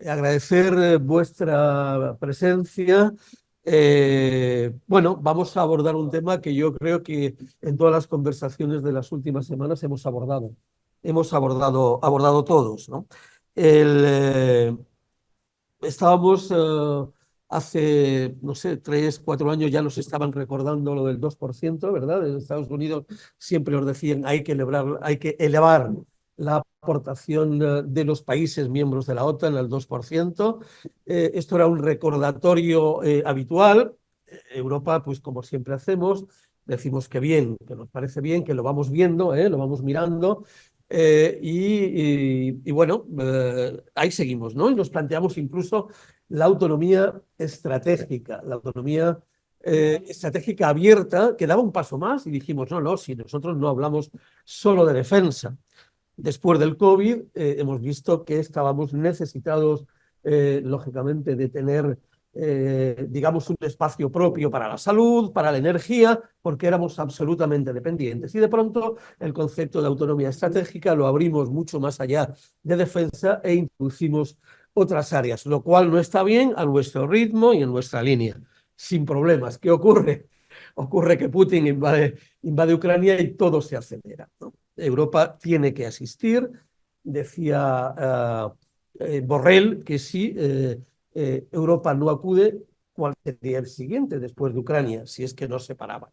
agradecer vuestra presencia. Bueno, vamos a abordar un tema que yo creo que en todas las conversaciones de las últimas semanas hemos abordado. Hemos abordado todos, ¿no? El, estábamos hace, no sé, 3, 4 años ya nos estaban recordando lo del 2%, ¿verdad? En Estados Unidos siempre nos decían hay que elevar la aportación de los países miembros de la OTAN al 2%. Esto era un recordatorio habitual. Europa, pues como siempre hacemos, decimos que bien, que nos parece bien, que lo vamos viendo, lo vamos mirando, y bueno, ahí seguimos, ¿no? Y nos planteamos incluso la autonomía estratégica abierta, que daba un paso más y dijimos, no, no, si nosotros no hablamos solo de defensa. Después del COVID hemos visto que estábamos necesitados, lógicamente, de tener, digamos, un espacio propio para la salud, para la energía, porque éramos absolutamente dependientes. Y de pronto el concepto de autonomía estratégica lo abrimos mucho más allá de defensa e introducimos otras áreas, lo cual no está bien a nuestro ritmo y en nuestra línea, sin problemas. ¿Qué ocurre? Ocurre que Putin invade Ucrania y todo se acelera, ¿no? Europa tiene que asistir. Decía Borrell que si Europa no acude, ¿cuál sería el siguiente después de Ucrania, si es que no se paraban?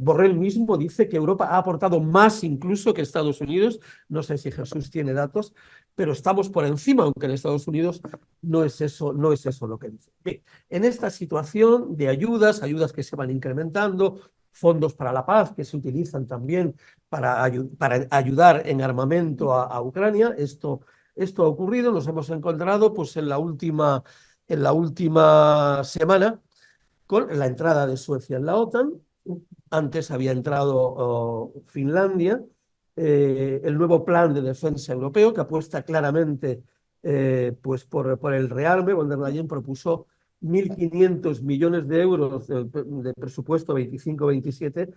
Borrell mismo dice que Europa ha aportado más incluso que Estados Unidos. No sé si Jesús tiene datos, pero estamos por encima, aunque en Estados Unidos no es eso lo que dice. Bien, en esta situación de ayudas que se van incrementando, fondos para la paz que se utilizan también para ayudar en armamento a Ucrania, esto ha ocurrido. Nos hemos encontrado pues, en la última semana con la entrada de Suecia en la OTAN. Antes había entrado Finlandia. El nuevo plan de defensa europeo, que apuesta claramente pues por el rearme. Von der Leyen propuso 1.500 millones de euros de presupuesto 25-27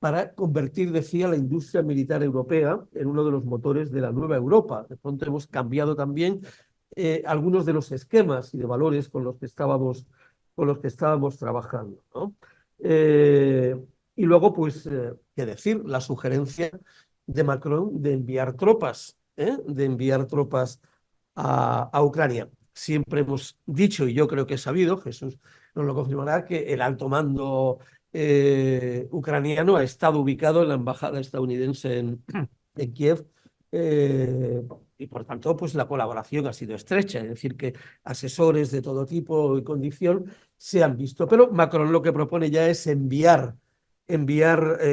para convertir, decía, la industria militar europea en uno de los motores de la nueva Europa. De pronto hemos cambiado también algunos de los esquemas y de valores con los que estábamos trabajando, ¿no? Eh, y luego, pues, qué decir, la sugerencia de Macron de enviar tropas a Ucrania. Siempre hemos dicho, y yo creo que es sabido, Jesús nos lo confirmará, que el alto mando ucraniano ha estado ubicado en la embajada estadounidense en Kiev, y por tanto, pues la colaboración ha sido estrecha, es decir, que asesores de todo tipo y condición se han visto. Pero Macron lo que propone ya es enviar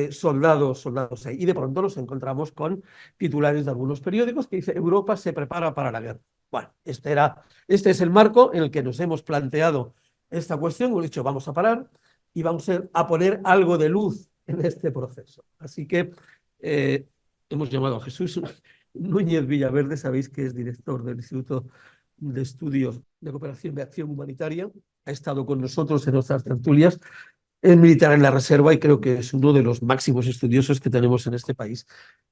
soldados ahí. Y de pronto nos encontramos con titulares de algunos periódicos que dice Europa se prepara para la guerra. Bueno, este es el marco en el que nos hemos planteado esta cuestión. Hemos dicho, vamos a parar y vamos a poner algo de luz en este proceso. Así que eh, hemos llamado a Jesús Núñez Villaverde, sabéis que es director del Instituto de Estudios de Cooperación de Acción Humanitaria. Ha estado con nosotros en nuestras tertulias. Es militar en la reserva y creo que es uno de los máximos estudiosos que tenemos en este país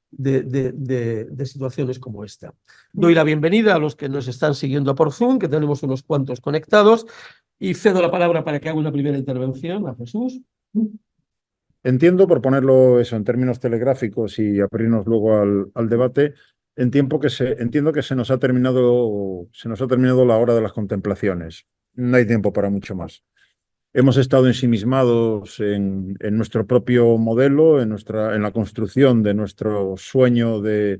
de situaciones como esta. Doy la bienvenida a los que nos están siguiendo por Zoom, que tenemos unos cuantos conectados, y cedo la palabra para que haga una primera intervención a Jesús. Entiendo, por ponerlo eso en términos telegráficos y abrirnos luego al debate, entiendo que se nos ha terminado la hora de las contemplaciones. No hay tiempo para mucho más. Hemos estado ensimismados en nuestro propio modelo, en la construcción de nuestro sueño de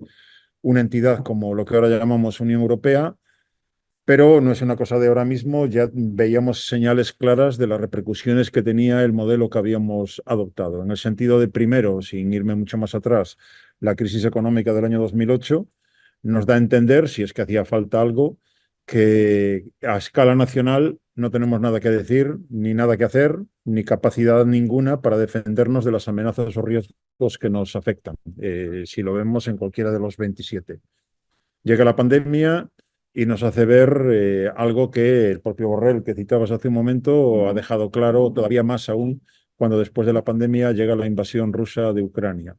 una entidad como lo que ahora llamamos Unión Europea, pero no es una cosa de ahora mismo. Ya veíamos señales claras de las repercusiones que tenía el modelo que habíamos adoptado. En el sentido de, primero, sin irme mucho más atrás, la crisis económica del año 2008 nos da a entender, si es que hacía falta algo, que a escala nacional no tenemos nada que decir, ni nada que hacer, ni capacidad ninguna para defendernos de las amenazas o riesgos que nos afectan, si lo vemos en cualquiera de los 27. Llega la pandemia y nos hace ver algo que el propio Borrell, que citabas hace un momento, ha dejado claro todavía más aún cuando después de la pandemia llega la invasión rusa de Ucrania.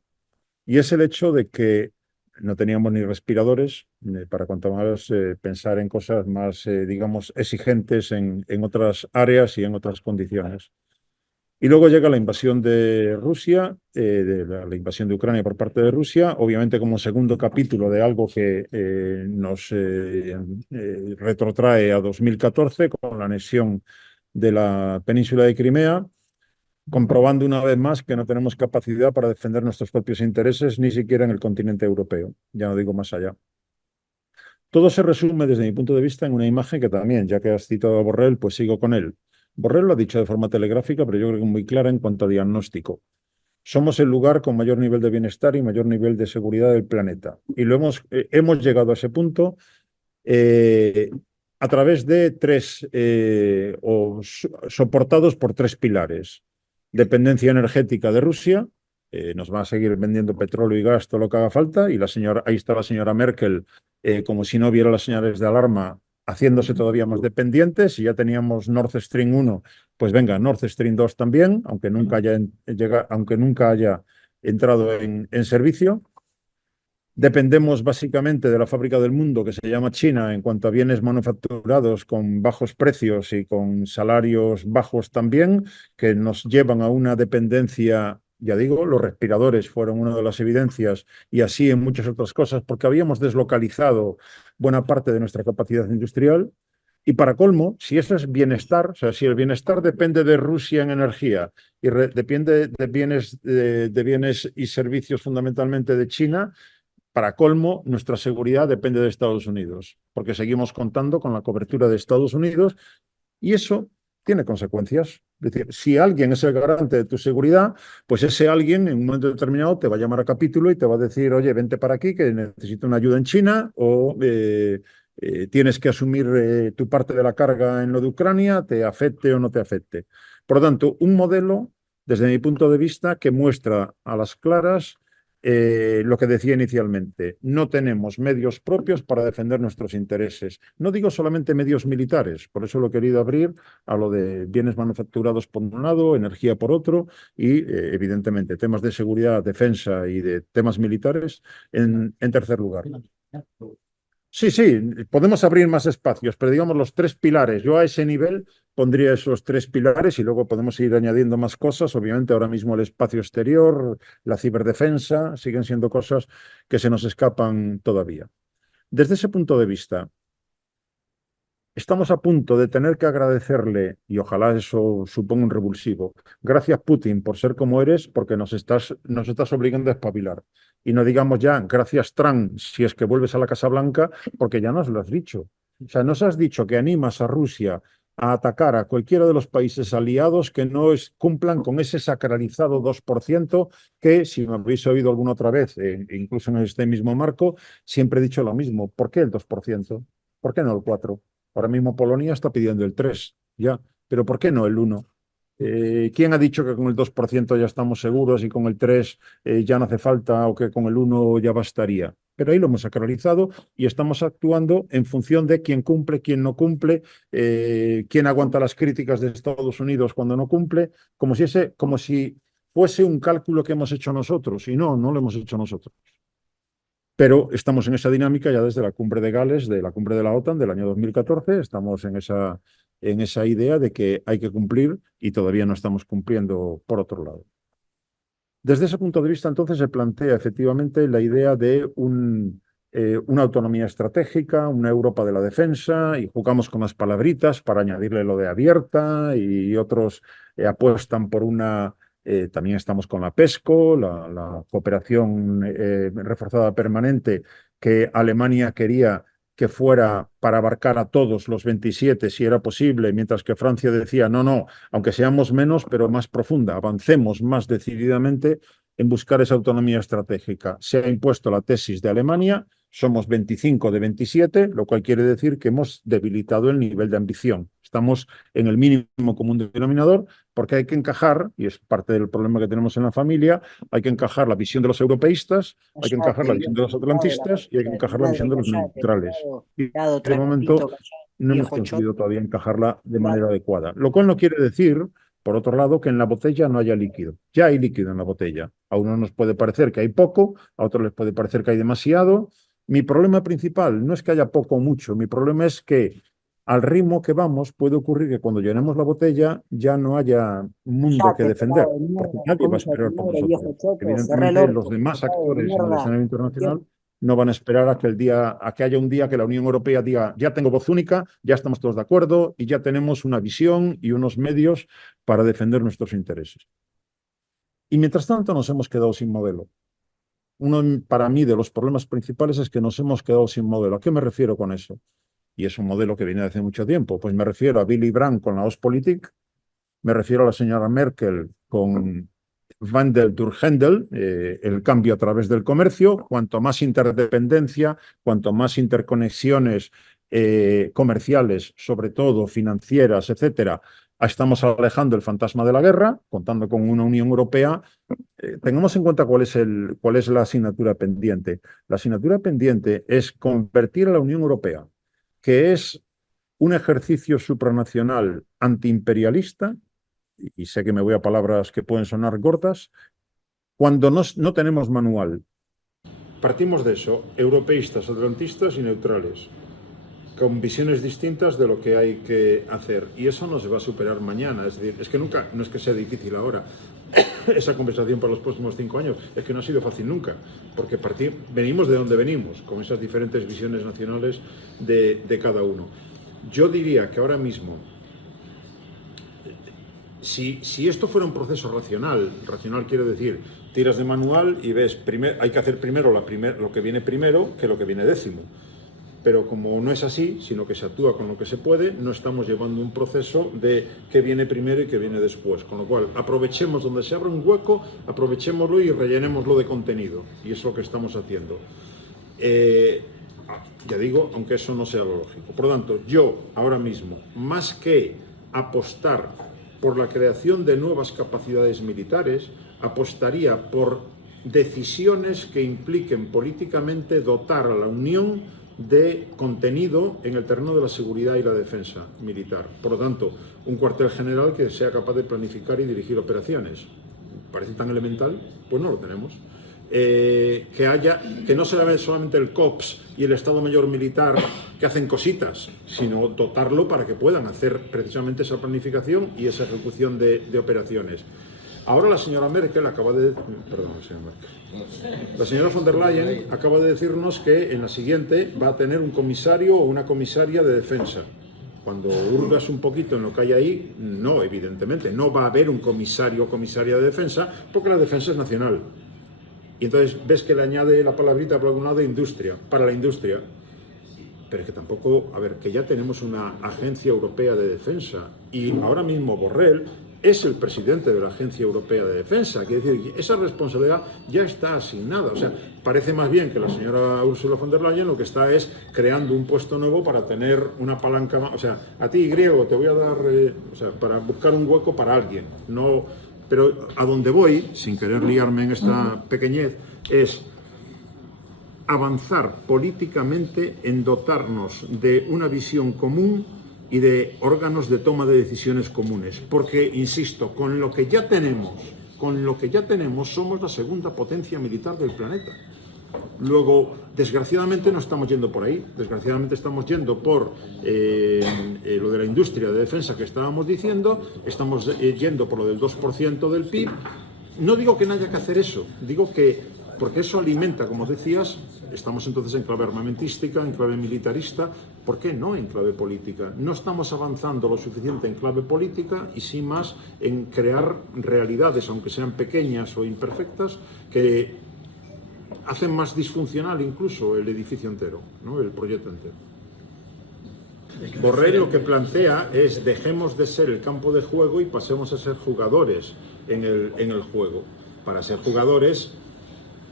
Y es el hecho de que no teníamos ni respiradores para cuanto más pensar en cosas más, digamos, exigentes en otras áreas y en otras condiciones. Y luego llega la invasión de Rusia, la invasión de Ucrania por parte de Rusia, obviamente como segundo capítulo de algo que nos retrotrae a 2014 con la anexión de la península de Crimea, comprobando una vez más que no tenemos capacidad para defender nuestros propios intereses, ni siquiera en el continente europeo, ya no digo más allá. Todo se resume, desde mi punto de vista, en una imagen que también, ya que has citado a Borrell, pues sigo con él. Borrell lo ha dicho de forma telegráfica, pero yo creo que muy clara en cuanto a diagnóstico. Somos el lugar con mayor nivel de bienestar y mayor nivel de seguridad del planeta. Y hemos llegado a ese punto a través de soportados por tres pilares. Dependencia energética de Rusia, nos va a seguir vendiendo petróleo y gas, todo lo que haga falta, y ahí está la señora Merkel, como si no viera las señales de alarma, haciéndose todavía más dependientes. Si ya teníamos Nord Stream 1, pues venga, Nord Stream 2 también, aunque nunca haya entrado en servicio. Dependemos básicamente de la fábrica del mundo que se llama China en cuanto a bienes manufacturados con bajos precios y con salarios bajos también, que nos llevan a una dependencia. Ya digo, los respiradores fueron una de las evidencias y así en muchas otras cosas, porque habíamos deslocalizado buena parte de nuestra capacidad industrial. Y para colmo, si eso es bienestar, o sea, si el bienestar depende de Rusia en energía y depende de bienes y servicios fundamentalmente de China, para colmo, nuestra seguridad depende de Estados Unidos, porque seguimos contando con la cobertura de Estados Unidos y eso tiene consecuencias. Es decir, si alguien es el garante de tu seguridad, pues ese alguien en un momento determinado te va a llamar a capítulo y te va a decir, oye, vente para aquí que necesito una ayuda en China o tienes que asumir tu parte de la carga en lo de Ucrania, te afecte o no te afecte. Por lo tanto, un modelo, desde mi punto de vista, que muestra a las claras lo que decía inicialmente, no tenemos medios propios para defender nuestros intereses. No digo solamente medios militares, por eso lo he querido abrir a lo de bienes manufacturados por un lado, energía por otro y, evidentemente, temas de seguridad, defensa y de temas militares en tercer lugar. Sí, sí, podemos abrir más espacios, pero digamos los tres pilares. Yo a ese nivel pondría esos tres pilares y luego podemos ir añadiendo más cosas. Obviamente ahora mismo el espacio exterior, la ciberdefensa, siguen siendo cosas que se nos escapan todavía. Desde ese punto de vista, estamos a punto de tener que agradecerle, y ojalá eso suponga un revulsivo, gracias Putin por ser como eres, porque nos estás obligando a espabilar. Y no digamos ya, gracias Trump, si es que vuelves a la Casa Blanca, porque ya nos lo has dicho. O sea, nos has dicho que animas a Rusia a atacar a cualquiera de los países aliados que no cumplan con ese sacralizado 2%, que, si me habéis oído alguna otra vez, incluso en este mismo marco, siempre he dicho lo mismo. ¿Por qué el 2%? ¿Por qué no el 4%? Ahora mismo Polonia está pidiendo el 3%, ya, pero ¿por qué no el 1%? ¿Quién ha dicho que con el 2% ya estamos seguros y con el 3% ya no hace falta o que con el 1% ya bastaría? Pero ahí lo hemos sacralizado y estamos actuando en función de quién cumple, quién no cumple, quién aguanta las críticas de Estados Unidos cuando no cumple, como si fuese un cálculo que hemos hecho nosotros. Y no, no lo hemos hecho nosotros. Pero estamos en esa dinámica ya desde la cumbre de Gales, de la cumbre de la OTAN del año 2014. Estamos en esa idea de que hay que cumplir y todavía no estamos cumpliendo por otro lado. Desde ese punto de vista, entonces, se plantea efectivamente la idea de una autonomía estratégica, una Europa de la defensa, y jugamos con las palabritas para añadirle lo de abierta, y otros apuestan por también estamos con la PESCO, la cooperación reforzada permanente, que Alemania quería que fuera para abarcar a todos los 27, si era posible, mientras que Francia decía, no, no, aunque seamos menos, pero más profunda, avancemos más decididamente en buscar esa autonomía estratégica. Se ha impuesto la tesis de Alemania, somos 25 de 27, lo cual quiere decir que hemos debilitado el nivel de ambición. Estamos en el mínimo común denominador porque hay que encajar, y es parte del problema que tenemos en la familia, hay que encajar la visión de los europeístas, hay que encajar la visión de los atlantistas y hay que encajar la visión de los neutrales. Y de momento no hemos conseguido todavía encajarla de manera adecuada. Lo cual no quiere decir, por otro lado, que en la botella no haya líquido. Ya hay líquido en la botella. A uno nos puede parecer que hay poco, a otros les puede parecer que hay demasiado. Mi problema principal no es que haya poco o mucho, mi problema es que al ritmo que vamos puede ocurrir que cuando llenemos la botella ya no haya mundo que Cállate, pelado defender, de porque mierda, la nadie va a concha de tu esperar por madre, nosotros. viejo choto, cerré el Evidentemente, los orto, demás pelado de actores en el mierda. escenario internacional no van a esperar a que haya un día que la Unión Europea diga, ya tengo voz única, ya estamos todos de acuerdo y ya tenemos una visión y unos medios para defender nuestros intereses. Y mientras tanto nos hemos quedado sin modelo. Uno, para mí, de los problemas principales es que nos hemos quedado sin modelo. ¿A qué me refiero con eso? Y es un modelo que viene de hace mucho tiempo. Pues me refiero a Willy Brandt con la Ostpolitik, me refiero a la señora Merkel con Wandel durch Händel, el cambio a través del comercio. Cuanto más interdependencia, cuanto más interconexiones comerciales, sobre todo financieras, etcétera, estamos alejando el fantasma de la guerra, contando con una Unión Europea. Tengamos en cuenta cuál es la asignatura pendiente. La asignatura pendiente es convertir a la Unión Europea, que es un ejercicio supranacional antiimperialista, y sé que me voy a palabras que pueden sonar gordas, cuando no tenemos manual. Partimos de eso, europeístas, atlantistas y neutrales, con visiones distintas de lo que hay que hacer. Y eso no se va a superar mañana. Es decir, es que nunca, no es que sea difícil ahora esa conversación para los próximos 5 años, es que no ha sido fácil nunca, porque venimos de donde venimos, con esas diferentes visiones nacionales de cada uno. Yo diría que ahora mismo, si esto fuera un proceso racional quiere decir, tiras de manual y ves, hay que hacer primero lo que viene primero que lo que viene décimo. Pero como no es así, sino que se actúa con lo que se puede, no estamos llevando un proceso de qué viene primero y qué viene después. Con lo cual, aprovechemos donde se abra un hueco, aprovechémoslo y rellenémoslo de contenido. Y es lo que estamos haciendo. Ya digo, aunque eso no sea lo lógico. Por lo tanto, yo ahora mismo, más que apostar por la creación de nuevas capacidades militares, apostaría por decisiones que impliquen políticamente dotar a la Unión de contenido en el terreno de la seguridad y la defensa militar. Por lo tanto, un cuartel general que sea capaz de planificar y dirigir operaciones. ¿Parece tan elemental? Pues no lo tenemos. Que no sea solamente el COPS y el Estado Mayor Militar que hacen cositas, sino dotarlo para que puedan hacer precisamente esa planificación y esa ejecución de operaciones. Ahora la señora Merkel acaba de... Perdón, señora Merkel. La señora von der Leyen acaba de decirnos que en la siguiente va a tener un comisario o una comisaria de defensa. Cuando hurgas un poquito en lo que hay ahí, no, evidentemente, no va a haber un comisario o comisaria de defensa porque la defensa es nacional. Y entonces ves que le añade la palabrita por algún lado de industria, para la industria. Pero es que tampoco, a ver, que ya tenemos una agencia europea de defensa y ahora mismo Borrell es el presidente de la Agencia Europea de Defensa. Quiere decir que esa responsabilidad ya está asignada. O sea, parece más bien que la señora Ursula von der Leyen lo que está es creando un puesto nuevo para tener una palanca más. O sea, a ti, griego, te voy a dar, para buscar un hueco para alguien. No, pero a donde voy, sin querer liarme en esta pequeñez, es avanzar políticamente en dotarnos de una visión común y de órganos de toma de decisiones comunes, porque, insisto, con lo que ya tenemos somos la segunda potencia militar del planeta. Luego, desgraciadamente no estamos yendo por ahí, desgraciadamente estamos yendo por lo de la industria de defensa que estábamos diciendo, estamos yendo por lo del 2% del PIB. No digo que no haya que hacer eso, digo que porque eso alimenta, como decías, estamos entonces en clave armamentística, en clave militarista, ¿por qué no en clave política? No estamos avanzando lo suficiente en clave política y sí más en crear realidades, aunque sean pequeñas o imperfectas, que hacen más disfuncional incluso el edificio entero, ¿no? El proyecto entero. Borrell lo que plantea es dejemos de ser el campo de juego y pasemos a ser jugadores en el juego. Para ser jugadores,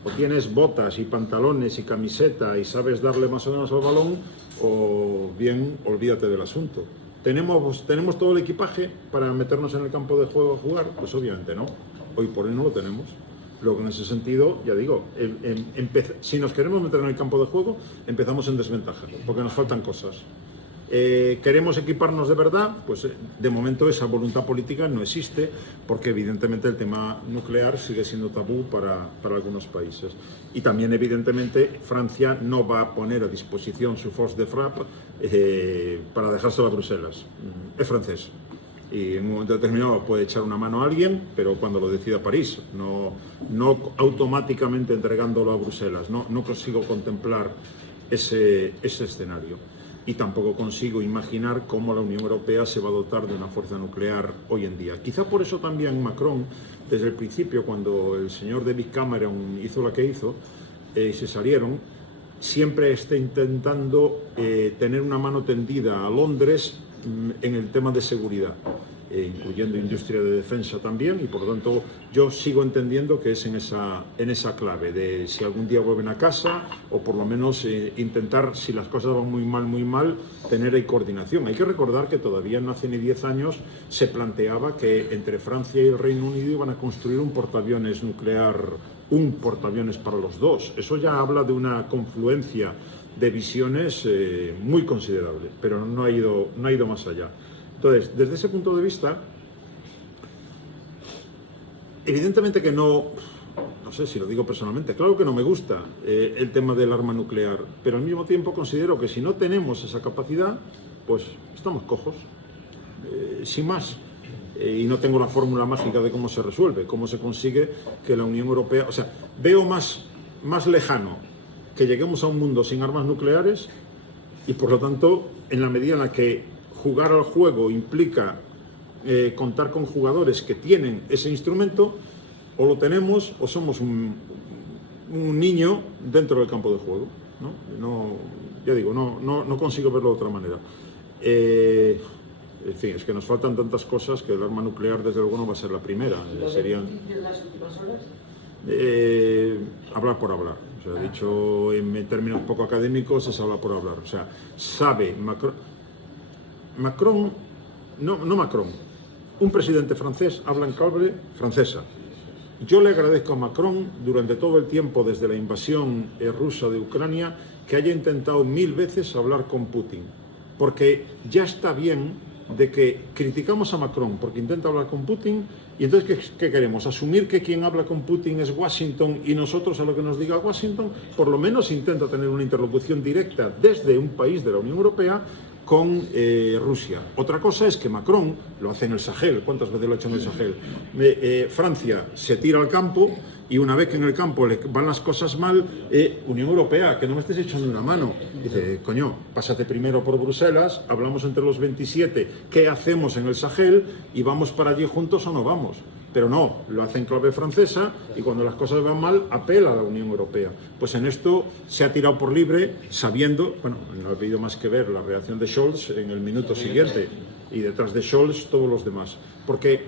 o tienes botas y pantalones y camiseta y sabes darle más o menos al balón, o bien olvídate del asunto. ¿Tenemos todo el equipaje para meternos en el campo de juego a jugar? Pues obviamente no. Hoy por hoy no lo tenemos. Luego, en ese sentido, ya digo, si nos queremos meter en el campo de juego, empezamos en desventaja, porque nos faltan cosas. ¿Queremos equiparnos de verdad? Pues de momento esa voluntad política no existe, porque evidentemente el tema nuclear sigue siendo tabú para algunos países. Y también evidentemente Francia no va a poner a disposición su force de frappe para dejárselo a Bruselas. Es francés. Y en un momento determinado puede echar una mano a alguien, pero cuando lo decida París, no automáticamente entregándolo a Bruselas. No consigo contemplar ese escenario. Y tampoco consigo imaginar cómo la Unión Europea se va a dotar de una fuerza nuclear hoy en día. Quizá por eso también Macron, desde el principio, cuando el señor David Cameron hizo lo que hizo y se salieron, siempre está intentando tener una mano tendida a Londres en el tema de seguridad, incluyendo industria de defensa también, y por lo tanto yo sigo entendiendo que es en esa clave de si algún día vuelven a casa, o por lo menos intentar, si las cosas van muy mal, tener ahí coordinación. Hay que recordar que todavía no hace ni 10 años se planteaba que entre Francia y el Reino Unido iban a construir un portaaviones nuclear, un portaaviones para los dos. Eso ya habla de una confluencia de visiones muy considerable, pero no ha ido más allá. Entonces, desde ese punto de vista, evidentemente que no sé si lo digo personalmente, claro que no me gusta el tema del arma nuclear, pero al mismo tiempo considero que si no tenemos esa capacidad, pues estamos cojos, sin más. Y no tengo la fórmula mágica de cómo se resuelve, cómo se consigue que la Unión Europea... O sea, veo más lejano que lleguemos a un mundo sin armas nucleares, y por lo tanto, en la medida en la que jugar al juego implica contar con jugadores que tienen ese instrumento, o lo tenemos o somos un niño dentro del campo de juego, ya digo, no consigo verlo de otra manera. En fin, es que nos faltan tantas cosas que el arma nuclear desde luego no va a ser la primera. Serían las últimas horas? Hablar por hablar. O sea, dicho en términos poco académicos, es hablar por hablar. O sea, sabe Macron, un presidente francés habla en clave francesa. Yo le agradezco a Macron durante todo el tiempo desde la invasión rusa de Ucrania que haya intentado 1000 veces hablar con Putin, porque ya está bien de que criticamos a Macron porque intenta hablar con Putin, y entonces ¿qué queremos? ¿Asumir que quien habla con Putin es Washington y nosotros a lo que nos diga Washington? Por lo menos intenta tener una interlocución directa desde un país de la Unión Europea con Rusia. Otra cosa es que Macron lo hace en el Sahel. ¿Cuántas veces lo ha hecho en el Sahel? Francia se tira al campo, y una vez que en el campo le van las cosas mal, Unión Europea, que no me estés echando una mano. Dice, coño, pásate primero por Bruselas, hablamos entre los 27 qué hacemos en el Sahel, y vamos para allí juntos o no vamos. Pero no, lo hace en clave francesa, y cuando las cosas van mal, apela a la Unión Europea. Pues en esto se ha tirado por libre, sabiendo, bueno, no he pedido más que ver la reacción de Scholz en el minuto siguiente, y detrás de Scholz todos los demás. Porque,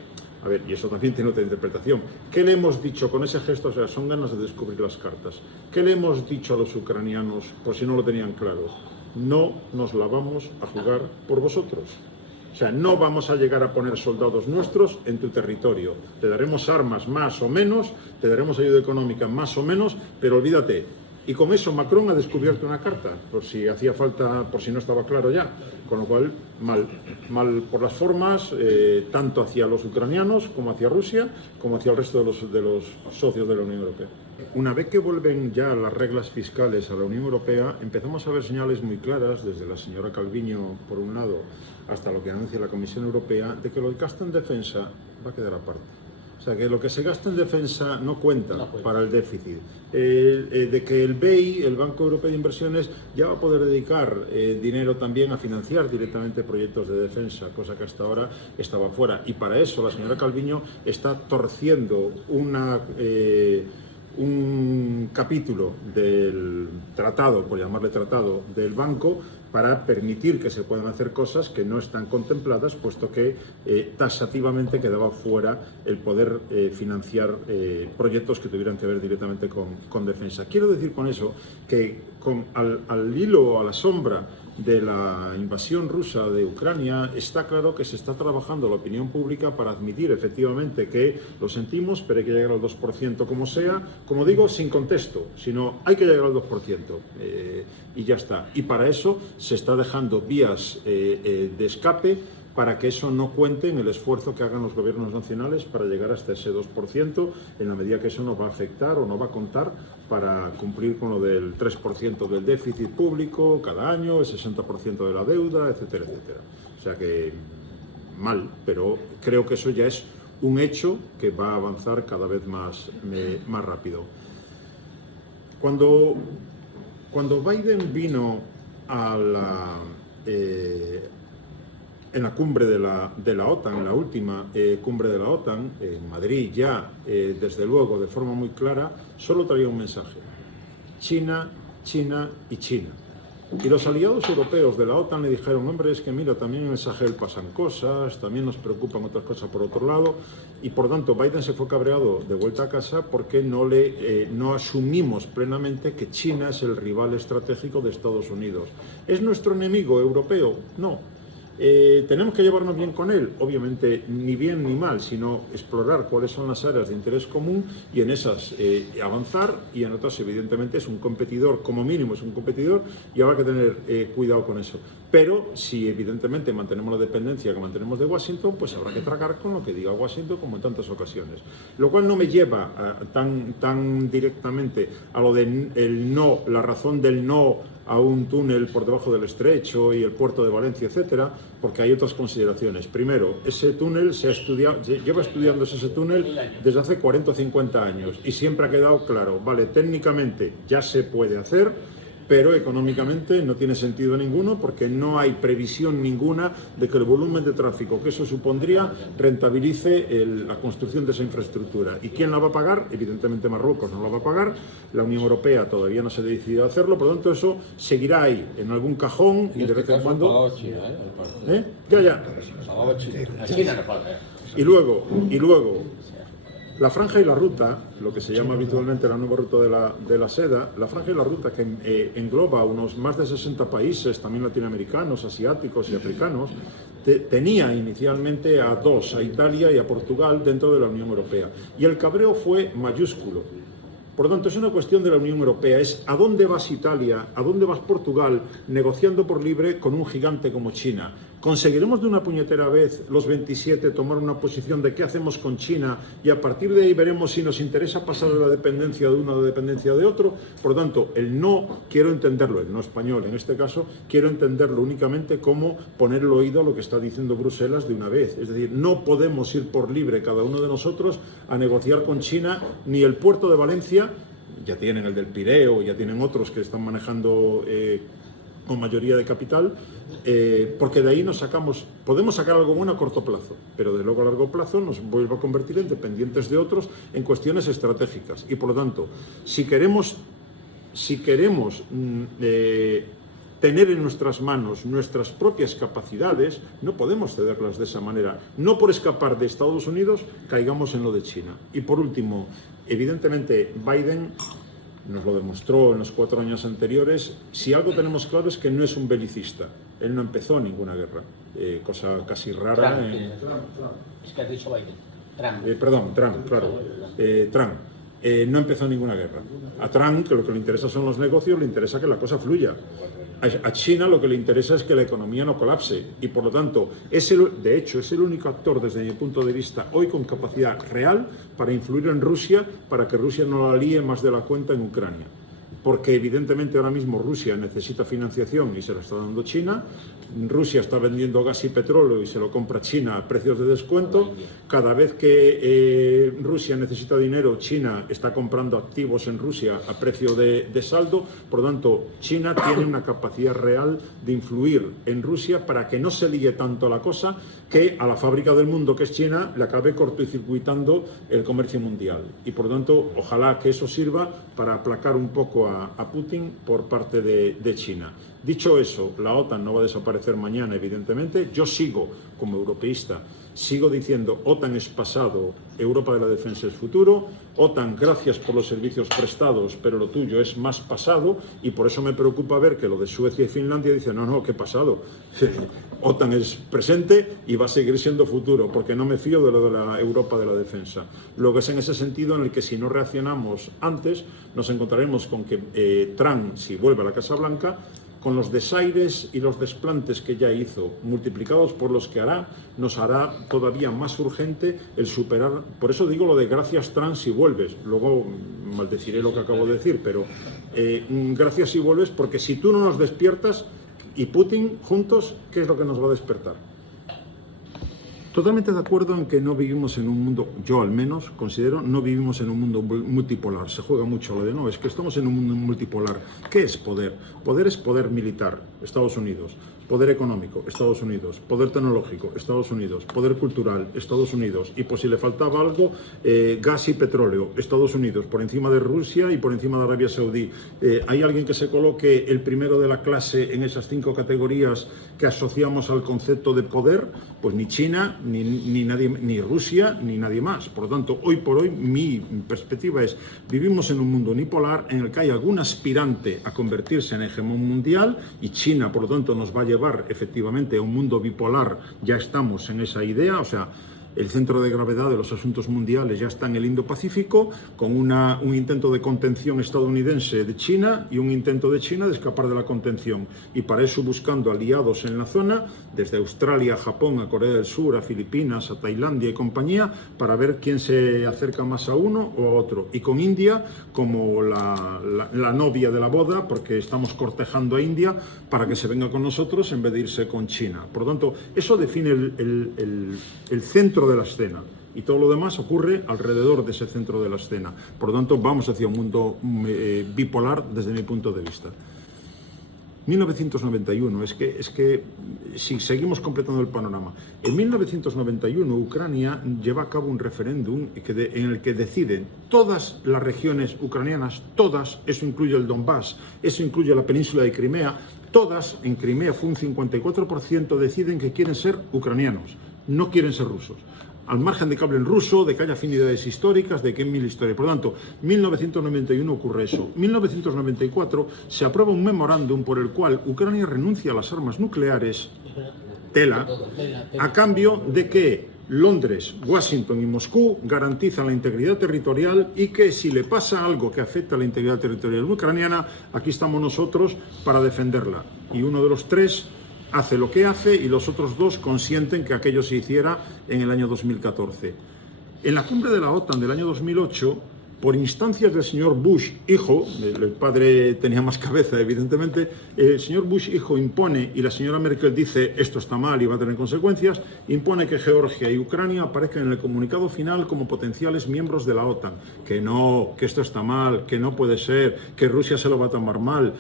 a ver, y eso también tiene otra interpretación, ¿qué le hemos dicho con ese gesto? O sea, son ganas de descubrir las cartas. ¿Qué le hemos dicho a los ucranianos, por si no lo tenían claro? No nos la vamos a jugar por vosotros. O sea, no vamos a llegar a poner soldados nuestros en tu territorio. Te daremos armas más o menos, te daremos ayuda económica más o menos, pero olvídate. Y con eso Macron ha descubierto una carta, por si hacía falta, por si no estaba claro ya. Con lo cual, mal por las formas, tanto hacia los ucranianos como hacia Rusia, como hacia el resto de los socios de la Unión Europea. Una vez que vuelven ya las reglas fiscales a la Unión Europea, empezamos a ver señales muy claras, desde la señora Calviño, por un lado, hasta lo que anuncia la Comisión Europea, de que lo que gasta en defensa va a quedar aparte. O sea, que lo que se gasta en defensa no cuenta para el déficit. De que el BEI, el Banco Europeo de Inversiones, ya va a poder dedicar dinero también a financiar directamente proyectos de defensa, cosa que hasta ahora estaba fuera. Y para eso la señora Calviño está torciendo un capítulo del tratado, por llamarle tratado, del banco, para permitir que se puedan hacer cosas que no están contempladas, puesto que taxativamente quedaba fuera el poder financiar proyectos que tuvieran que ver directamente con defensa. Quiero decir con eso que al hilo o a la sombra de la invasión rusa de Ucrania, está claro que se está trabajando la opinión pública para admitir efectivamente que lo sentimos, pero hay que llegar al 2% como sea, como digo, sin contexto, sino hay que llegar al 2%, y ya está. Y para eso se está dejando vías de escape para que eso no cuente en el esfuerzo que hagan los gobiernos nacionales para llegar hasta ese 2%, en la medida que eso no va a afectar o no va a contar para cumplir con lo del 3% del déficit público cada año, el 60% de la deuda, etcétera, etcétera. O sea que mal, pero creo que eso ya es un hecho que va a avanzar cada vez más rápido. Cuando Biden vino a en la cumbre de la OTAN, la última cumbre de la OTAN, en Madrid ya, desde luego, de forma muy clara, solo traía un mensaje: China, China y China. Y los aliados europeos de la OTAN le dijeron: hombre, es que mira, también en el Sahel pasan cosas, también nos preocupan otras cosas por otro lado, y por tanto Biden se fue cabreado de vuelta a casa porque no asumimos plenamente que China es el rival estratégico de Estados Unidos. ¿Es nuestro enemigo europeo? No. ¿Tenemos que llevarnos bien con él? Obviamente, ni bien ni mal, sino explorar cuáles son las áreas de interés común y en esas avanzar, y en otras, evidentemente, es un competidor, como mínimo es un competidor, y habrá que tener cuidado con eso. Pero si evidentemente mantenemos la dependencia que mantenemos de Washington, pues habrá que tragar con lo que diga Washington, como en tantas ocasiones. Lo cual no me lleva tan directamente a lo del no, la razón del no a un túnel por debajo del estrecho y el puerto de Valencia, etcétera, porque hay otras consideraciones. Primero, ese túnel lleva estudiándose ese túnel desde hace 40 o 50 años y siempre ha quedado claro, vale, técnicamente ya se puede hacer, pero económicamente no tiene sentido ninguno porque no hay previsión ninguna de que el volumen de tráfico que eso supondría rentabilice la construcción de esa infraestructura. ¿Y quién la va a pagar? Evidentemente Marruecos no la va a pagar, la Unión Europea todavía no se ha decidido a hacerlo, por lo tanto eso seguirá ahí, en algún cajón, y de vez en cuando... Ya. Y luego, la franja y la ruta, lo que se llama habitualmente la nueva ruta de la seda, la franja y la ruta que engloba unos más de 60 países, también latinoamericanos, asiáticos y africanos, tenía inicialmente a Italia y a Portugal dentro de la Unión Europea. Y el cabreo fue mayúsculo. Por lo tanto, es una cuestión de la Unión Europea, es a dónde vas Italia, a dónde vas Portugal, negociando por libre con un gigante como China. ¿Conseguiremos de una puñetera vez los 27 tomar una posición de qué hacemos con China y a partir de ahí veremos si nos interesa pasar de la dependencia de uno a la dependencia de otro? Por lo tanto, el no, quiero entenderlo, el no español en este caso, quiero entenderlo únicamente como poner el oído a lo que está diciendo Bruselas de una vez. Es decir, no podemos ir por libre cada uno de nosotros a negociar con China ni el puerto de Valencia, ya tienen el del Pireo, ya tienen otros que están manejando con mayoría de capital, porque de ahí podemos sacar algo bueno a corto plazo, pero de luego a largo plazo nos vuelve a convertir en dependientes de otros en cuestiones estratégicas. Y por lo tanto, si queremos tener en nuestras manos nuestras propias capacidades, no podemos cederlas de esa manera. No por escapar de Estados Unidos caigamos en lo de China. Y por último, evidentemente Biden nos lo demostró en los 4 años anteriores. Si algo tenemos claro es que no es un belicista. Él no empezó ninguna guerra, cosa casi rara. Trump. Es que has dicho Biden. Trump, claro. Trump. No empezó ninguna guerra. A Trump, que lo que le interesa son los negocios, le interesa que la cosa fluya. A China lo que le interesa es que la economía no colapse y por lo tanto, de hecho, es el único actor desde mi punto de vista hoy con capacidad real para influir en Rusia, para que Rusia no la líe más de la cuenta en Ucrania. Porque evidentemente ahora mismo Rusia necesita financiación y se la está dando China. Rusia está vendiendo gas y petróleo y se lo compra China a precios de descuento. Cada vez que Rusia necesita dinero, China está comprando activos en Rusia a precio de saldo. Por lo tanto, China tiene una capacidad real de influir en Rusia para que no se líe tanto la cosa, que a la fábrica del mundo que es China le acabe cortocircuitando el comercio mundial. Y por lo tanto, ojalá que eso sirva para aplacar un poco a Putin por parte de China. Dicho eso, la OTAN no va a desaparecer mañana, evidentemente. Yo sigo, como europeísta, Sigo diciendo, OTAN es pasado, Europa de la defensa es futuro. OTAN, gracias por los servicios prestados, pero lo tuyo es más pasado, y por eso me preocupa ver que lo de Suecia y Finlandia dicen, no, ¿qué pasado? OTAN es presente y va a seguir siendo futuro, porque no me fío de lo de la Europa de la defensa. Luego es en ese sentido en el que si no reaccionamos antes, nos encontraremos con que Trump, si vuelve a la Casa Blanca, con los desaires y los desplantes que ya hizo, multiplicados por los que hará, nos hará todavía más urgente el superar. Por eso digo lo de gracias Trump si vuelves. Luego maldeciré lo que acabo de decir, pero gracias si vuelves, porque si tú no nos despiertas y Putin juntos, ¿qué es lo que nos va a despertar? Totalmente de acuerdo en que no vivimos en un mundo, yo al menos considero, no vivimos en un mundo multipolar. Se juega mucho lo de no, es que estamos en un mundo multipolar. ¿Qué es poder? Poder es poder militar, Estados Unidos. Poder económico, Estados Unidos. Poder tecnológico, Estados Unidos. Poder cultural, Estados Unidos. Y por si le faltaba algo, gas y petróleo, Estados Unidos, por encima de Rusia y por encima de Arabia Saudí. ¿Hay alguien que se coloque el primero de la clase en esas 5 categorías que asociamos al concepto de poder? Pues ni China, ni nadie, ni Rusia, ni nadie más. Por lo tanto, hoy por hoy, mi perspectiva es, vivimos en un mundo unipolar en el que hay algún aspirante a convertirse en hegemón mundial, y China, por lo tanto, nos va a llevar efectivamente a un mundo bipolar. Ya estamos en esa idea, o sea, el centro de gravedad de los asuntos mundiales ya está en el Indo-Pacífico, con un intento de contención estadounidense de China y un intento de China de escapar de la contención. Y para eso buscando aliados en la zona, desde Australia, Japón, a Corea del Sur, a Filipinas, a Tailandia y compañía, para ver quién se acerca más a uno o a otro. Y con India como la novia de la boda, porque estamos cortejando a India para que se venga con nosotros en vez de irse con China. Por lo tanto, eso define el centro de la escena, y todo lo demás ocurre alrededor de ese centro de la escena. Por lo tanto, vamos hacia un mundo bipolar desde mi punto de vista. 1991, es que si seguimos completando el panorama, en 1991 Ucrania lleva a cabo un referéndum en el que deciden todas las regiones ucranianas, todas, eso incluye el Donbass, eso incluye la península de Crimea, todas, en Crimea fue un 54%, deciden que quieren ser ucranianos, no quieren ser rusos, al margen de que hablen ruso, de que haya afinidades históricas, de que hay mil historias. Por lo tanto, 1991 ocurre eso. 1994 se aprueba un memorándum por el cual Ucrania renuncia a las armas nucleares, a cambio de que Londres, Washington y Moscú garantizan la integridad territorial, y que si le pasa algo que afecta a la integridad territorial ucraniana, aquí estamos nosotros para defenderla. Y uno de los tres hace lo que hace y los otros dos consienten que aquello se hiciera en el año 2014. En la cumbre de la OTAN del año 2008, por instancias del señor Bush hijo, el padre tenía más cabeza evidentemente, el señor Bush hijo impone, y la señora Merkel dice esto está mal y va a tener consecuencias, impone que Georgia y Ucrania aparezcan en el comunicado final como potenciales miembros de la OTAN. Que no, que esto está mal, que no puede ser, que Rusia se lo va a tomar mal.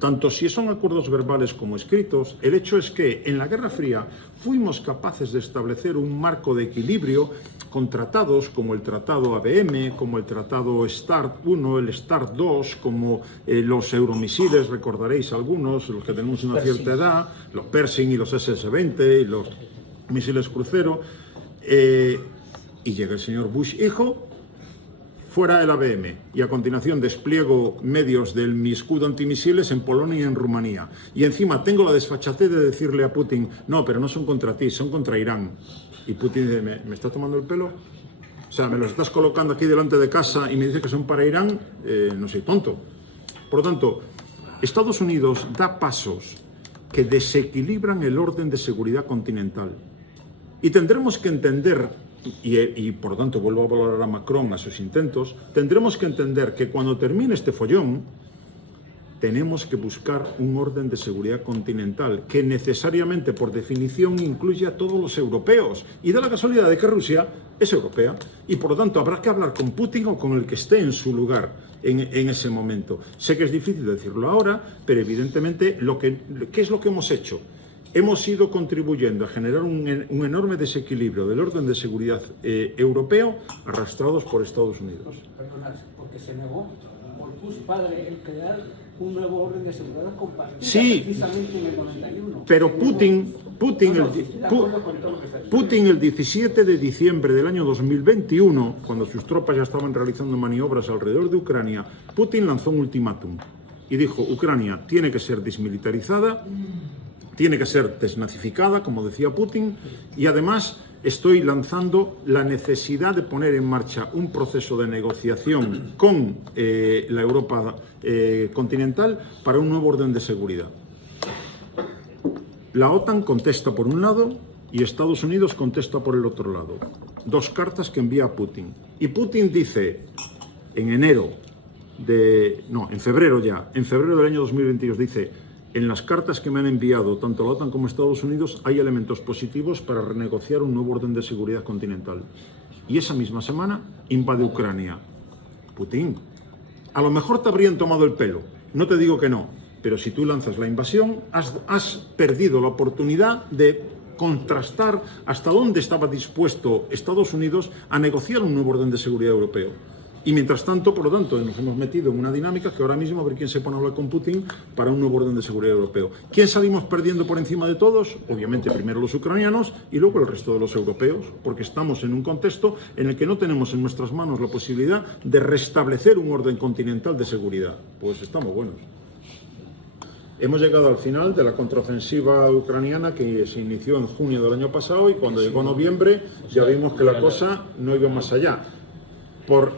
Tanto si son acuerdos verbales como escritos, el hecho es que en la Guerra Fría fuimos capaces de establecer un marco de equilibrio con tratados como el Tratado ABM, como el Tratado START 1, el START 2, como los euromisiles, recordaréis algunos, los que tenemos una cierta edad, los Pershing y los SS-20 y los misiles crucero, y llega el señor Bush hijo, fuera el ABM, y a continuación despliego medios de mi escudo antimisiles en Polonia y en Rumanía. Y encima tengo la desfachatez de decirle a Putin, no, pero no son contra ti, son contra Irán. Y Putin dice, ¿me estás tomando el pelo? O sea, me los estás colocando aquí delante de casa y me dices que son para Irán, no soy tonto. Por lo tanto, Estados Unidos da pasos que desequilibran el orden de seguridad continental. Y tendremos que entender, y por lo tanto vuelvo a valorar a Macron, a sus intentos, tendremos que entender que cuando termine este follón, tenemos que buscar un orden de seguridad continental que necesariamente, por definición, incluye a todos los europeos. Y da la casualidad de que Rusia es europea, y por lo tanto habrá que hablar con Putin o con el que esté en su lugar en ese momento. Sé que es difícil decirlo ahora, pero evidentemente, ¿qué es lo que hemos hecho? Hemos ido contribuyendo a generar un enorme desequilibrio del orden de seguridad europeo, arrastrados por Estados Unidos. Perdonad, porque se negó por Bush padre el crear un nuevo orden de seguridad compartida, Sí, precisamente en el 91. pero Putin el 17 de diciembre del año 2021, cuando sus tropas ya estaban realizando maniobras alrededor de Ucrania, Putin lanzó un ultimátum y dijo: Ucrania tiene que ser desmilitarizada, tiene que ser desnazificada, como decía Putin, y además estoy lanzando la necesidad de poner en marcha un proceso de negociación con la Europa continental para un nuevo orden de seguridad. La OTAN contesta por un lado y Estados Unidos contesta por el otro lado. Dos cartas que envía a Putin. Y Putin dice en febrero del año 2022, dice: en las cartas que me han enviado tanto la OTAN como Estados Unidos hay elementos positivos para renegociar un nuevo orden de seguridad continental. Y esa misma semana invade Ucrania. Putin, a lo mejor te habrían tomado el pelo, no te digo que no, pero si tú lanzas la invasión, has perdido la oportunidad de contrastar hasta dónde estaba dispuesto Estados Unidos a negociar un nuevo orden de seguridad europeo. Y mientras tanto, por lo tanto, nos hemos metido en una dinámica que ahora mismo a ver quién se pone a hablar con Putin para un nuevo orden de seguridad europeo. ¿Quién salimos perdiendo por encima de todos? Obviamente primero los ucranianos y luego el resto de los europeos, porque estamos en un contexto en el que no tenemos en nuestras manos la posibilidad de restablecer un orden continental de seguridad. Pues estamos buenos. Hemos llegado al final de la contraofensiva ucraniana que se inició en junio del año pasado, y cuando llegó noviembre ya vimos que la cosa no iba más allá.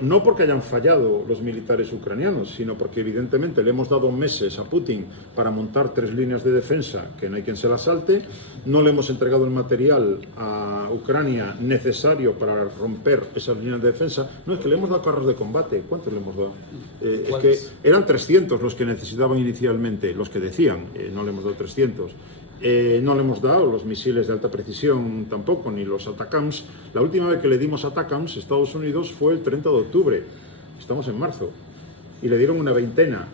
No porque hayan fallado los militares ucranianos, sino porque evidentemente le hemos dado meses a Putin para montar 3 líneas de defensa que no hay quien se las salte, no le hemos entregado el material a Ucrania necesario para romper esas líneas de defensa. No, es que le hemos dado carros de combate. ¿Cuántos le hemos dado? Es que eran 300 los que necesitaban inicialmente, los que decían, no le hemos dado 300. No le hemos dado los misiles de alta precisión tampoco, ni los ATACMS. La última vez que le dimos ATACMS a Estados Unidos fue el 30 de octubre. Estamos en marzo. Y le dieron una veintena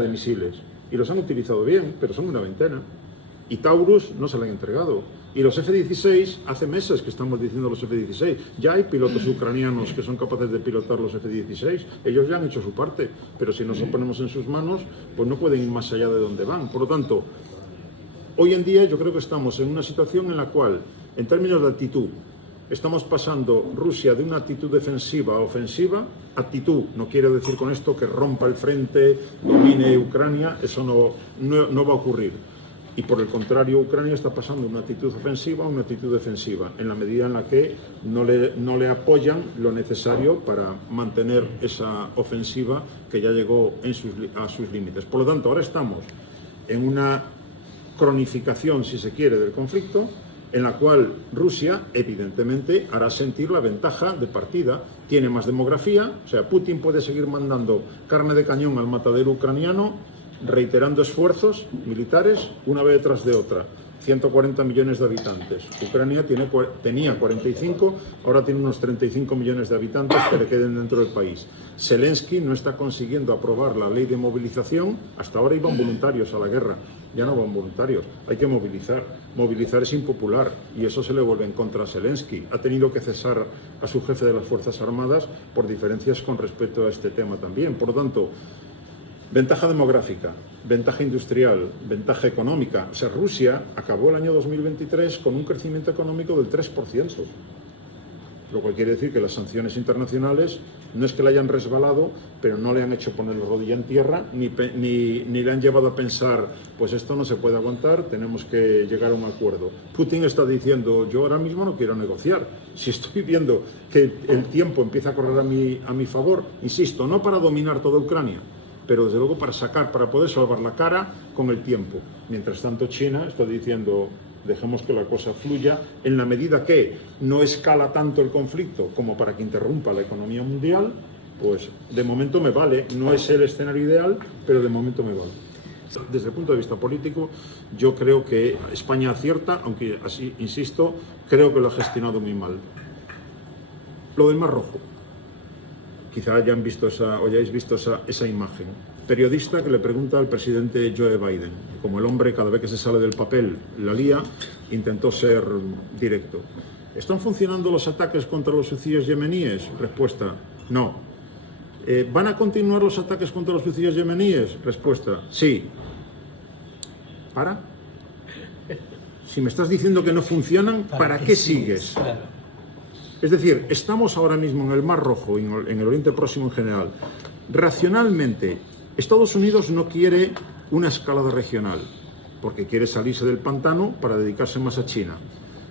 de misiles. Y los han utilizado bien, pero son una veintena. Y Taurus no se le han entregado. Y los F-16, hace meses que estamos diciendo los F-16, ya hay pilotos ucranianos que son capaces de pilotar los F-16. Ellos ya han hecho su parte, pero si nos lo ponemos en sus manos, pues no pueden ir más allá de donde van. Por lo tanto, hoy en día yo creo que estamos en una situación en la cual, en términos de actitud, estamos pasando Rusia de una actitud defensiva a ofensiva. Actitud no quiere decir con esto que rompa el frente, domine Ucrania, eso no va a ocurrir. Y por el contrario, Ucrania está pasando de una actitud ofensiva a una actitud defensiva, en la medida en la que no le apoyan lo necesario para mantener esa ofensiva que ya llegó a sus límites. Por lo tanto, ahora estamos en una cronificación, si se quiere, del conflicto, en la cual Rusia, evidentemente, hará sentir la ventaja de partida. Tiene más demografía, o sea, Putin puede seguir mandando carne de cañón al matadero ucraniano, reiterando esfuerzos militares una vez tras de otra. 140 millones de habitantes. Ucrania tenía 45, ahora tiene unos 35 millones de habitantes que le queden dentro del país. Zelensky no está consiguiendo aprobar la ley de movilización. Hasta ahora iban voluntarios a la guerra, ya no van voluntarios. Hay que movilizar. Movilizar es impopular y eso se le vuelve en contra a Zelensky. Ha tenido que cesar a su jefe de las Fuerzas Armadas por diferencias con respecto a este tema también. Por lo tanto, ventaja demográfica, ventaja industrial, ventaja económica. O sea, Rusia acabó el año 2023 con un crecimiento económico del 3%. Lo cual quiere decir que las sanciones internacionales no es que le hayan resbalado, pero no le han hecho poner la rodilla en tierra, ni le han llevado a pensar, pues esto no se puede aguantar, tenemos que llegar a un acuerdo. Putin está diciendo, yo ahora mismo no quiero negociar. Si estoy viendo que el tiempo empieza a correr a mi favor, insisto, no para dominar toda Ucrania, pero desde luego para poder salvar la cara con el tiempo. Mientras tanto, China está diciendo, dejemos que la cosa fluya en la medida que no escala tanto el conflicto como para que interrumpa la economía mundial. Pues de momento me vale, no es el escenario ideal, pero de momento me vale. Desde el punto de vista político, yo creo que España acierta, aunque así, insisto, creo que lo ha gestionado muy mal. Lo del Mar Rojo. Quizá hayáis visto esa imagen. Periodista que le pregunta al presidente Joe Biden. Como el hombre, cada vez que se sale del papel, la lía, intentó ser directo. ¿Están funcionando los ataques contra los hutíes yemeníes? Respuesta, no. ¿Van a continuar los ataques contra los hutíes yemeníes? Respuesta, sí. ¿Para? Si me estás diciendo que no funcionan, ¿para qué sigues? Claro. Es decir, estamos ahora mismo en el Mar Rojo, en el Oriente Próximo en general. Racionalmente, Estados Unidos no quiere una escalada regional, porque quiere salirse del pantano para dedicarse más a China.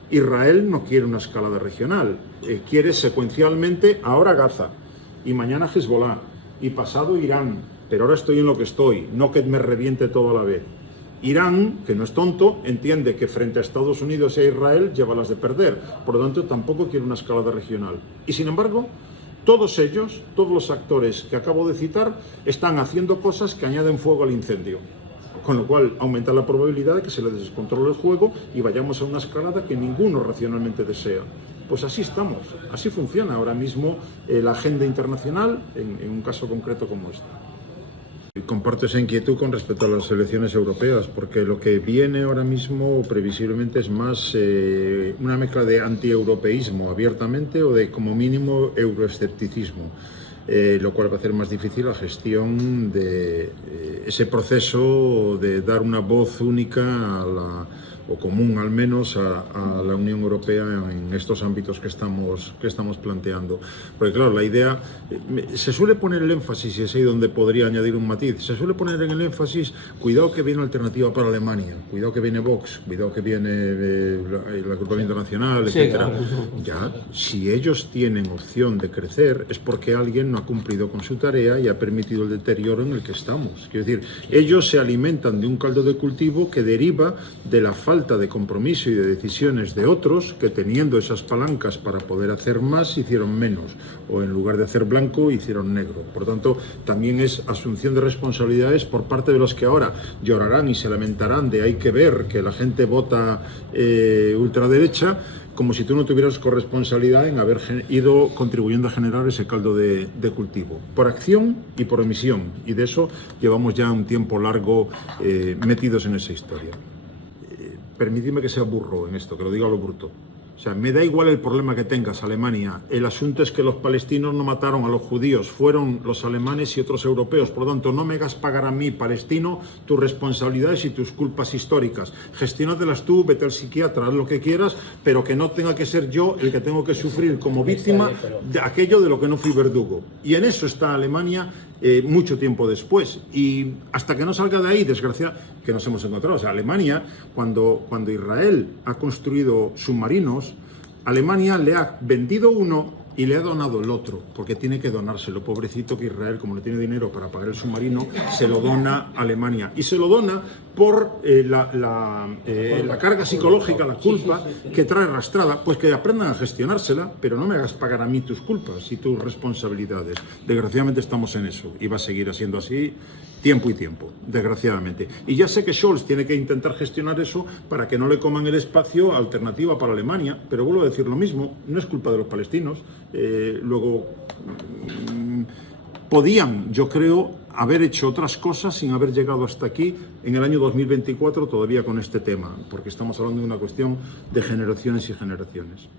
Israel no quiere una escalada regional, quiere secuencialmente ahora Gaza, y mañana Hezbollah, y pasado Irán, pero ahora estoy en lo que estoy, no que me reviente todo a la vez. Irán, que no es tonto, entiende que frente a Estados Unidos e Israel lleva las de perder, por lo tanto tampoco quiere una escalada regional. Y sin embargo, todos ellos, todos los actores que acabo de citar, están haciendo cosas que añaden fuego al incendio, con lo cual aumenta la probabilidad de que se le descontrole el juego y vayamos a una escalada que ninguno racionalmente desea. Pues así estamos, así funciona ahora mismo la agenda internacional en un caso concreto como este. Comparto esa inquietud con respecto a las elecciones europeas, porque lo que viene ahora mismo previsiblemente es más una mezcla de antieuropeísmo abiertamente o de como mínimo euroescepticismo, lo cual va a hacer más difícil la gestión de ese proceso de dar una voz única o común al menos a la Unión Europea en estos ámbitos que estamos planteando. Porque claro, la idea, se suele poner el énfasis, y es ahí donde podría añadir un matiz, se suele poner en el énfasis, cuidado que viene alternativa para Alemania, cuidado que viene Vox, cuidado que viene la Agrupamiento Nacional, Sí, etc. claro. Ya, si ellos tienen opción de crecer es porque alguien no ha cumplido con su tarea y ha permitido el deterioro en el que estamos. Quiero decir, ellos se alimentan de un caldo de cultivo que deriva de la falta de compromiso y de decisiones de otros que, teniendo esas palancas para poder hacer más, hicieron menos, o en lugar de hacer blanco hicieron negro. Por tanto, también es asunción de responsabilidades por parte de los que ahora llorarán y se lamentarán de hay que ver que la gente vota ultraderecha, como si tú no tuvieras corresponsabilidad en haber ido contribuyendo a generar ese caldo de cultivo, por acción y por omisión, y de eso llevamos ya un tiempo largo metidos en esa historia. Permitidme que sea burro en esto, que lo diga a lo bruto. O sea, me da igual el problema que tengas, Alemania. El asunto es que los palestinos no mataron a los judíos, fueron los alemanes y otros europeos. Por lo tanto, no me hagas pagar a mí, palestino, tus responsabilidades y tus culpas históricas. Gestiónatelas tú, vete al psiquiatra, haz lo que quieras, pero que no tenga que ser yo el que tengo que sufrir como víctima de aquello de lo que no fui verdugo. Y en eso está Alemania mucho tiempo después. Y hasta que no salga de ahí, desgraciadamente, que nos hemos encontrado. O sea, Alemania, cuando Israel ha construido submarinos, Alemania le ha vendido uno y le ha donado el otro, porque tiene que donárselo. Pobrecito que Israel, como no tiene dinero para pagar el submarino, se lo dona a Alemania. Y se lo dona por la carga psicológica, la culpa que trae arrastrada. Pues que aprendan a gestionársela, pero no me hagas pagar a mí tus culpas y tus responsabilidades. Desgraciadamente estamos en eso y va a seguir siendo así tiempo y tiempo, desgraciadamente. Y ya sé que Scholz tiene que intentar gestionar eso para que no le coman el espacio alternativa para Alemania, pero vuelvo a decir lo mismo, no es culpa de los palestinos. Luego, podían, yo creo, haber hecho otras cosas sin haber llegado hasta aquí en el año 2024 todavía con este tema, porque estamos hablando de una cuestión de generaciones y generaciones.